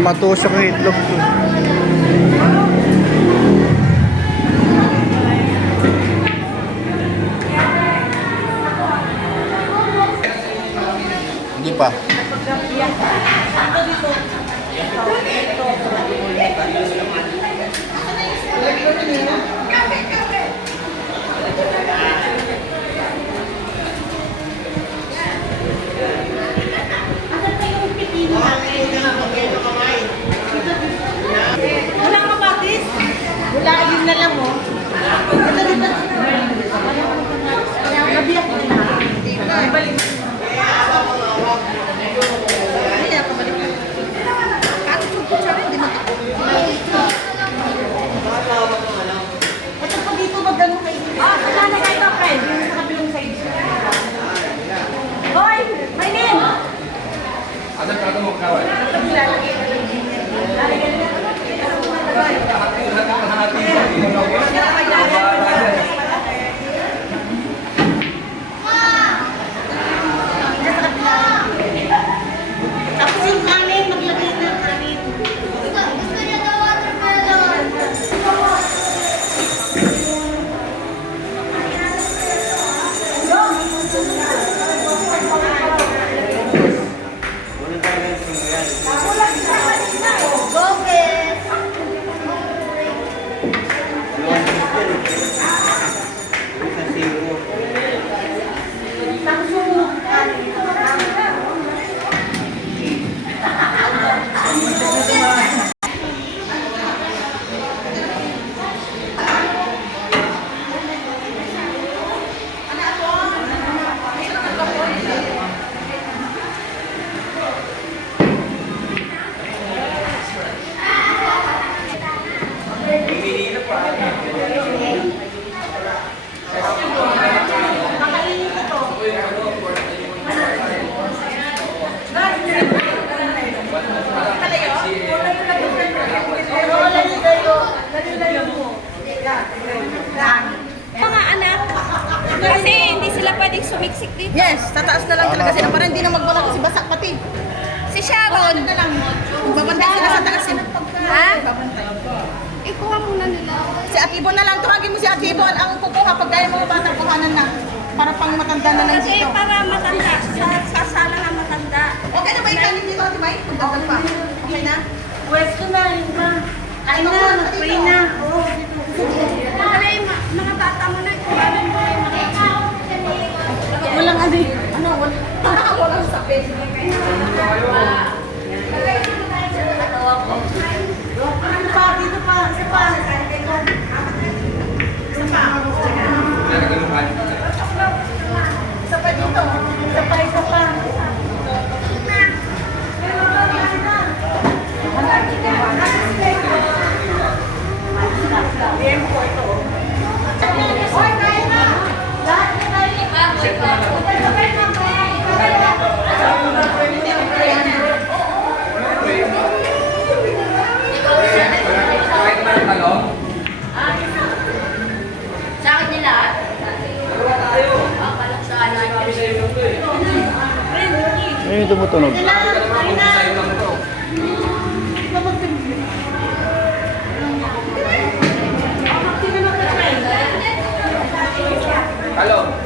matusok yung itlog ko. Hindi pa. Wala ka patis? Wala, yun na lang mo. Ito dito. Nabiyak mo na. Balik mo. Kaya pabalik mo. Kahit yung kutsara, hindi matakot. Ito pa dito, magdano kayo dito. Wala na kayo, friend. Yung sa kabilang side. Hoy! My name! Ada kata mau kawan. Tapos yung kanin, maglagay ng kanin. Mga anak, kasi hindi sila pwedeng sumiksik dito. Yes, tataas na lang talaga sila para hindi na magbalang kasi basak pati. Si Sharon, Na lang, babantay sila sa taas sila. ha? Ikuha muna nila. Si Atibo na lang, tawagin mo si Atibo ang kukuha pag kaya mga batang kuhanan na. Para pang matanda na lang Kasi dito. para matanda, sa sala ng matanda. Okay na ba ikanin dito, Ate May? Pagdagal pa. Okay na? Pwesto na, Lima. Kain na, Pray na. Oo. Para yung mga bata mo na, ikuha mo yung mga Walang ano eh. Ano, walang sapin. Ano pa, dito pa, isa pa. Isa pa dito. Isa pa, isa pa. Hoy, kain na! Lahat na tayo. Kahit na talong. Sa akin nila? Palang sa akin. Ano yung tumutunog? Sa'yo lang ito. Talong.